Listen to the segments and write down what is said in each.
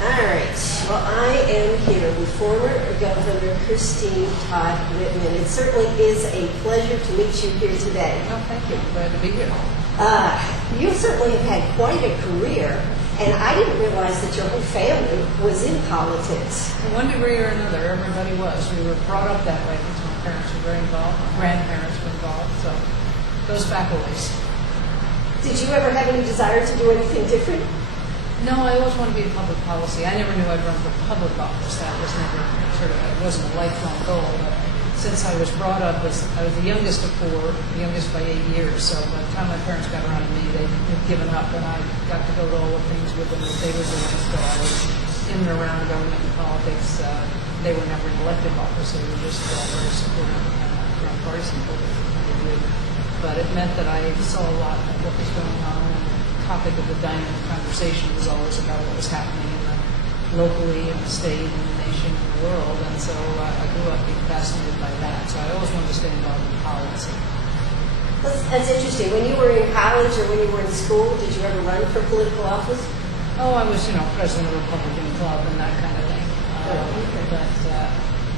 All right. Well, I am here with former Governor Todd Whitman. It certainly is a pleasure to meet you here today. Oh, thank you. Glad to be here. You certainly have had quite a career, and I didn't realize that your whole family was in politics. To one degree or another, everybody was. We were brought up that way because my parents were very involved, my grandparents were involved, so it goes back a ways. Did you ever have any desire to do anything different? No, I always wanted to be in public policy. I never knew I'd run for public office. That was never it wasn't a lifelong goal. But since I was brought up I was the youngest of four, the youngest by 8 years. So by the time my parents got around to me, they'd given up, and I got to go to all the things with them that they were doing. So I was in and around government and politics. They were never in elected office. They were just very supportive and nonpartisan politically. But it meant that I saw a lot of what was going on. Topic of the dining conversation was always about what was happening locally in the state and the nation and the world, and so I grew up being fascinated by that. So I always wanted to stay involved in policy. That's interesting. When you were in college or when you were in school, did you ever run for political office? Oh, I was, president of the Republican Club and that kind of thing.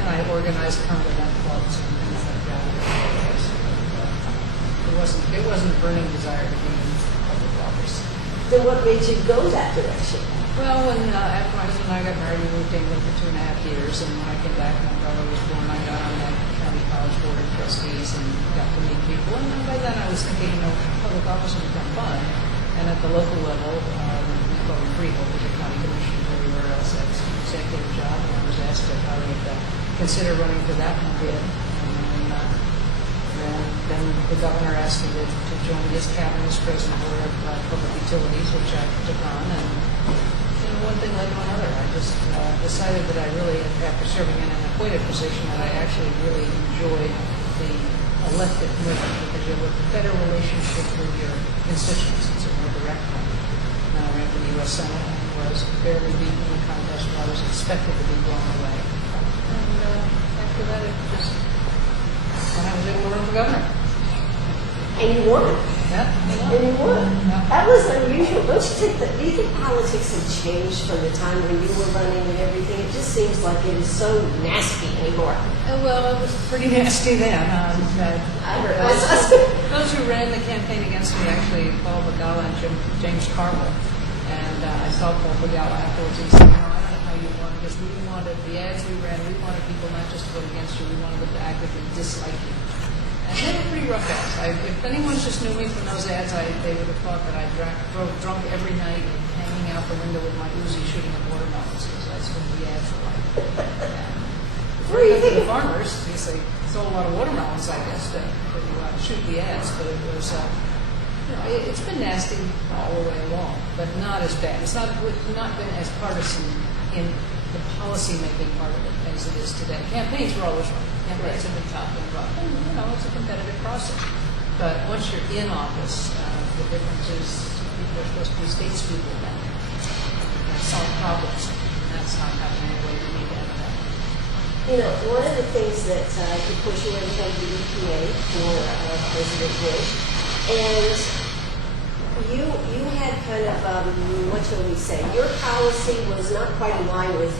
And I organized current event clubs and things like that. It wasn't a burning desire to be in public office. Then what made you go that direction? Well, after my husband and I got married, we moved to England for 2.5 years, and when I came back, my brother was born. I got on that county college board of trustees and got to meet people. And by then I was thinking, public office would become fun. And at the local level, we call it freehold, the county commission everywhere else. That's an executive job, and I was asked if I would consider running for that one bid. And then the governor asked me to join his cabinet as president of public utilities, which I took on. And one thing led to another. I just decided that I really, after serving in an appointed position, that I actually really enjoyed the elected movement because you have a better relationship with your constituents. It's a more direct one. And I ran for the U.S. Senate and was barely beaten in the contest where I was expected to be blown away. And after that, and I was able to run for governor. And you won. Yeah. And you won. Yeah. That was unusual. Do you think politics have changed from the time when you were running and everything? It just seems like it is so nasty anymore. Well, it was pretty nasty then. I heard those who ran the campaign against me, actually, Paul Begala and James Carville. And I saw Paul Begala afterwards. He said, I don't know how you won, because we wanted the ads we ran. We wanted people not just to vote against you. We wanted them to actively dislike you. And they were pretty rough ads. If anyone just knew me from those ads, they would have thought that I drove drunk every night and hanging out the window with my Uzi shooting at watermelons, because that's what the ads were like. What do you think? The farmers, they sold a lot of watermelons, I guess, to shoot the ads, but it was, it's been nasty all the way along, but not as bad. It's not been as partisan in the policy-making part of it as it is today. Campaigns were always wrong. Campaigns have been tough and rough. And, it's a competitive process. But once you're in office, the difference is people are supposed to be statespeople now. And solve problems. And that's not happening the way we need to have that. One of the things that you're pushing every time the EPA for President Bush, and you had kind of, what shall we say, your policy was not quite in line with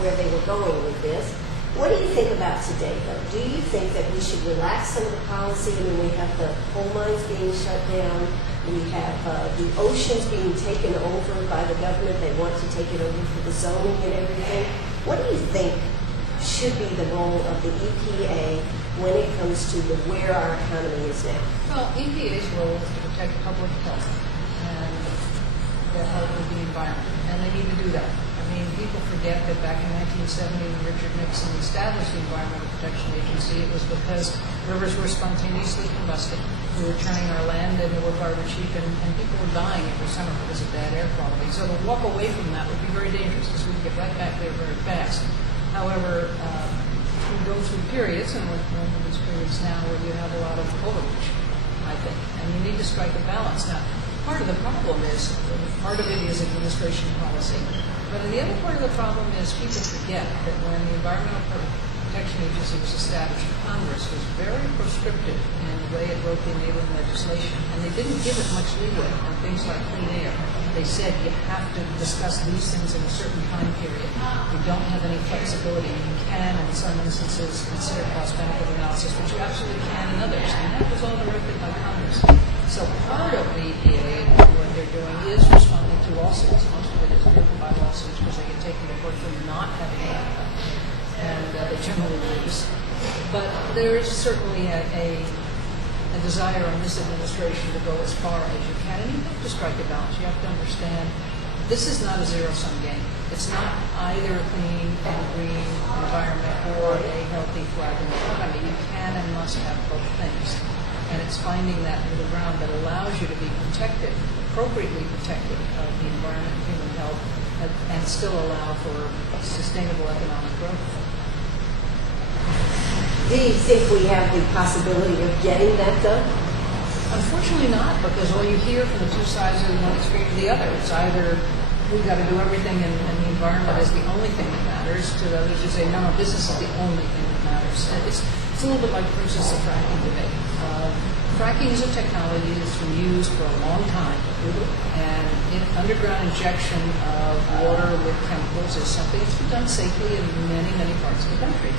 where they were going with this. What do you think about today, though? Do you think that we should relax some of the policy? I mean, we have the coal mines being shut down. We have the oceans being taken over by the government. They want to take it over for the zoning and everything. What do you think should be the role of the EPA when it comes to where our economy is now? Well, EPA's role is to protect public health and the health of the environment, and they need to do that. I mean, people forget that back in 1970 when Richard Nixon established the Environmental Protection Agency, it was because rivers were spontaneously combusting. We were turning our land into a garbage heap, and people were dying every summer because of bad air quality. So to walk away from that would be very dangerous because we'd get right back there very fast. However, we go through periods, and we're going through these periods now where you have a lot of overreach, I think, and you need to strike a balance. Now, part of the problem is, part of it is administration policy, but the other part of the problem is people forget that when the Environmental Protection Agency was established, Congress was very prescriptive in the way it wrote the enabling legislation, and they didn't give it much leeway on things like clean air. They said you have to discuss these things in a certain time period. You don't have any flexibility. You can, in some instances, consider cost-benefit analysis, which you absolutely can in others, and that was all directed by Congress. So part of the EPA and what they're doing is responding to lawsuits. Most of it is driven by lawsuits because they get taken to court for not having an outcome, and they generally lose. But there is certainly a desire in this administration to go as far as you can, and you have to strike a balance. You have to understand this is not a zero-sum game. It's not either a clean and green environment or a healthy, thriving economy. You can and must have both things. And it's finding that middle ground that allows you to be protected, appropriately protected of the environment and human health, and still allow for sustainable economic growth. Do you think we have the possibility of getting that done? Unfortunately not, because all you hear from the two sides of one extreme to the other. It's either we've got to do everything and the environment is the only thing that matters, to the others who say, no, business is the only thing that matters. It's a little bit like, for instance, the fracking debate. Fracking is a technology that's been used for a long time, and underground injection of water with chemicals is something that's been done safely in many, many parts of the country.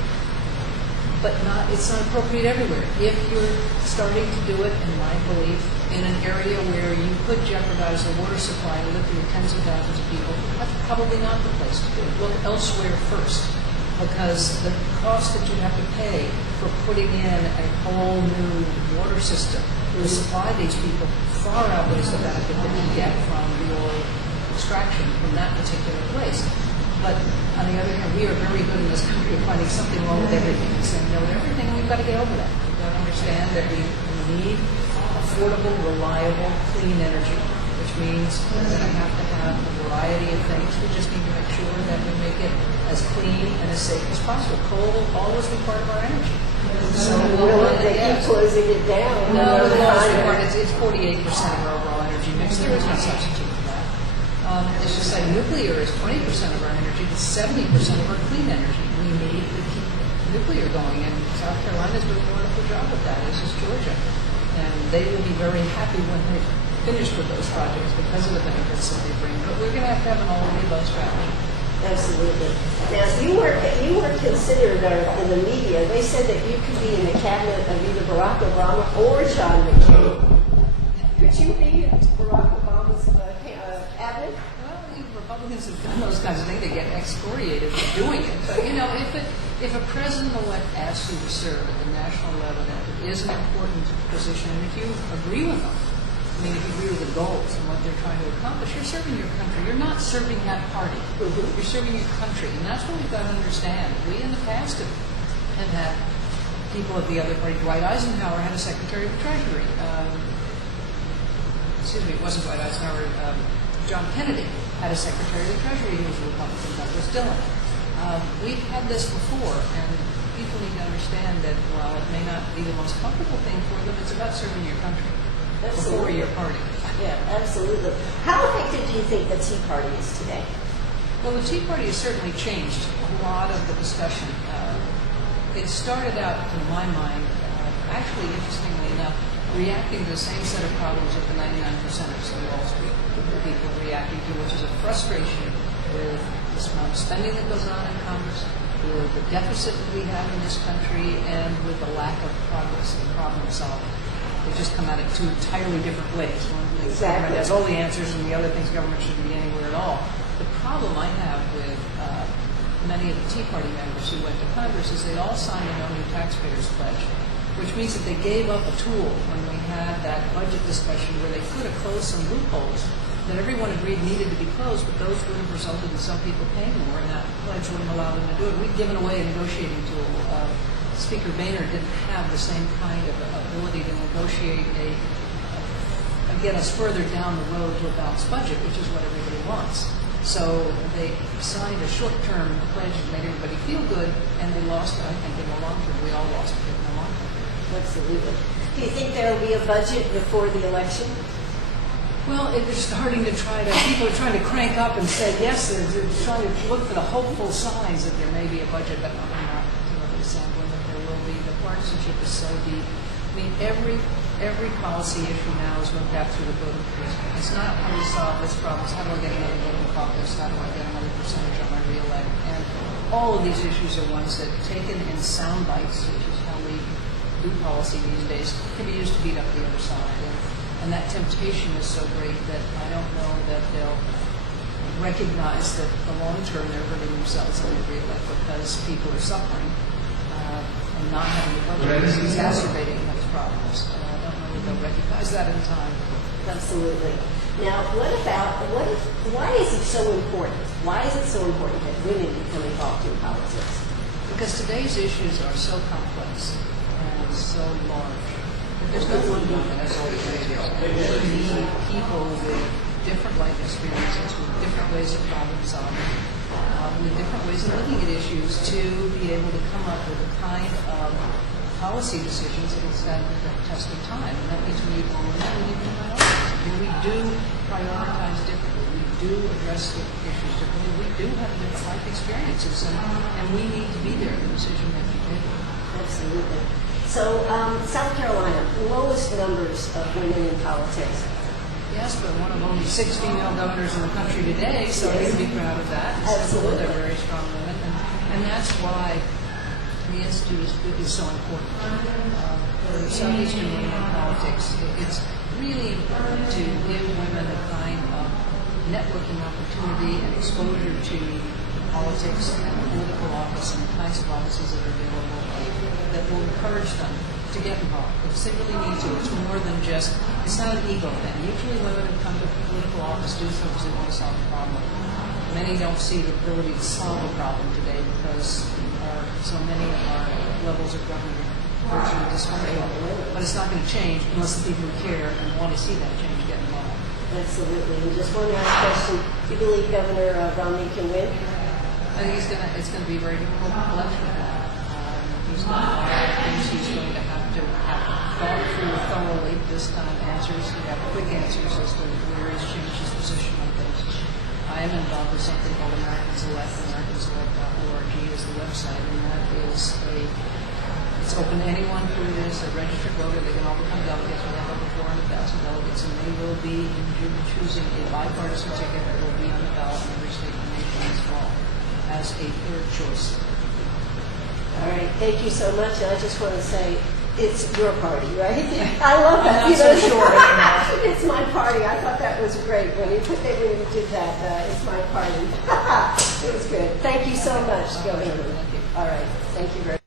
But it's not appropriate everywhere. If you're starting to do it, in my belief, in an area where you could jeopardize the water supply and literally tens of thousands of people, that's probably not the place to do it. Look elsewhere first, because the cost that you have to pay for putting in a whole new water system to supply these people far outweighs the benefit that you get from your extraction from that particular place. But on the other hand, we are very good in this country of finding something wrong with everything and saying no to everything, and we've got to get over that. We've got to understand that we need affordable, reliable, clean energy, which means we're going to have a variety of things. We just need to make sure that we make it as clean and as safe as possible. Coal will always be part of our energy. So they keep closing it down. No, it's 48% of our overall energy mix. There is no substitute for that. It's just like nuclear is 20% of our energy, but 70% of our clean energy. We need to keep nuclear going, and South Carolina's doing a wonderful job with that, as is Georgia. And they will be very happy when they're finished with those projects because of the benefits that they bring. But we're going to have an all-of-the-above strategy. Absolutely. Now, you were considered in the media. They said that you could be in the cabinet of either Barack Obama or John McCain. Could you be in Barack Obama's cabinet? Well, Republicans have done those kinds of things. They get excoriated for doing it. But if a president-elect asks you to serve at the national level, it is an important position. And if you agree with them, if you agree with the goals and what they're trying to accomplish, you're serving your country. You're not serving that party. You're serving your country. And that's what we've got to understand. We in the past have had people of the other party. Dwight Eisenhower had a Secretary of the Treasury. It wasn't Dwight Eisenhower. John Kennedy had a Secretary of the Treasury who was a Republican, Douglas Dillon. We've had this before, and people need to understand that while it may not be the most comfortable thing for them, it's about serving your country. Before your party. Yeah, absolutely. How effective do you think the Tea Party is today? Well, the Tea Party has certainly changed a lot of the discussion. It started out, in my mind, actually, interestingly enough, reacting to the same set of problems that the 99%ers of Wall Street people are reacting to, which is a frustration with the amount of spending that goes on in Congress, with the deficit that we have in this country, and with the lack of progress in problem solving. They just come at it two entirely different ways. One thinks government has all the answers, and the other thinks government shouldn't be anywhere at all. The problem I have with many of the Tea Party members who went to Congress is they all signed a No New Taxpayers pledge, which means that they gave up a tool when we had that budget discussion where they could have closed some loopholes that everyone agreed needed to be closed, but those would have resulted in some people paying more, and that pledge wouldn't allow them to do it. We'd given away a negotiating tool. Speaker Boehner didn't have the same kind of ability to negotiate and get us further down the road to a balanced budget, which is what everybody wants. So they signed a short-term pledge that made everybody feel good, and they lost it, I think, in the long term. We all lost it in the long term. Absolutely. Do you think there will be a budget before the election? Well, they're starting to people are trying to crank up and say, yes, they're trying to look for the hopeful signs that there may be a budget, but I'm not really the partisanship is so deep. I mean, every policy issue now is looked at through the voter prism. It's not how we solve this problem, it's how do I get another vote in caucus, how do I get another percentage on my reelect. And all of these issues are ones that, taken in sound bites, which is how we do policy these days, can be used to beat up the other side. And that temptation is so great that I don't know that they'll recognize that the long term they're hurting themselves in the reelect because people are suffering and not having the vote is exacerbating those problems. And I don't know that they'll recognize that in time. Absolutely. Now, why is it so important? Why is it so important that women become involved in politics? Because today's issues are so complex and so large. There's no one woman that's all the issues. We need people with different life experiences, with different ways of problem solving, with different ways of looking at issues to be able to come up with a kind of policy decisions that will stand the test of time. And that means we need more women, we need more minorities. I mean, we do prioritize differently. We do address the issues differently. We do have different life experiences, and we need to be there in the decision-making table. Absolutely. So, South Carolina, lowest numbers of women in politics. Yes, but one of only 6 female governors in the country today, so we can be proud of that. Absolutely. They're very strong women, and that's why the Institute is so important. For Southeastern women in politics, it's really important to give women a kind of networking opportunity and exposure to politics and political office and the kinds of offices that are available that will encourage them to get involved. Because they really need to. It's more than just, it's not an ego thing. Usually women who come to political office do so because they want to solve a problem. Many don't see the ability to solve a problem today because so many of our levels of government are virtually dysfunctional. But it's not going to change unless the people who care and want to see that change get involved. Absolutely. And just one last question. Do you believe Governor Romney can win? I think it's going to be a very difficult election. He's got a lot of things he's going to have thought through thoroughly this time. Answers, he have quick answers as to where he's changed his position on things. I am involved with something called Americans Elect. AmericansElect.org is the website, and that is it's open to anyone who is a registered voter. They can all become delegates. We have over 400,000 delegates, and they will be in June choosing a bipartisan ticket that will be on the ballot in every state in the nation this fall as a third choice. All right. Thank you so much. And I just want to say, it's your party, right? I love that. I'm not so sure anymore. It's my party. I thought that was great when you did that. It's my party. It was good. Thank you so much, Governor. Thank you. All right. Thank you very much.